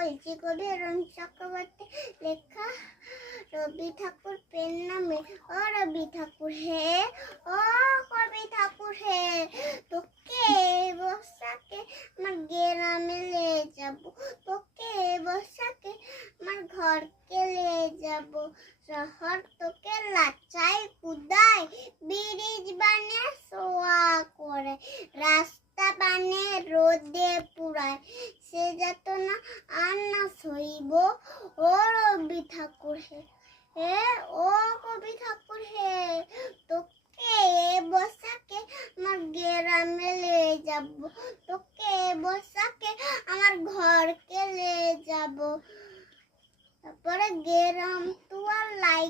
বলছি কবি রবীন্দ্রনাথ চক্রবর্তী লেখা রবি ঠাকুর পেন নামে। ও রবি ঠাকুর হে, ও কবি ঠাকুর হে, তোকে বর্ষাকে আমার গ্রামে নিয়ে যাব, তোকে বর্ষাকে আমার ঘরকে নিয়ে যাব। শহর তোকে লাচাই কুদায়, ব্রিজ বানিয়ে শোয়া করে, রাস্তা বানিয়ে রোদে পুরায়, সে যাতনা আর না সইব। ও রবি ঠাকুর হে, হে ও কবি ঠাকুর হে, তোকে বর্ষাকে আমার গ্রামে নিয়ে যাব,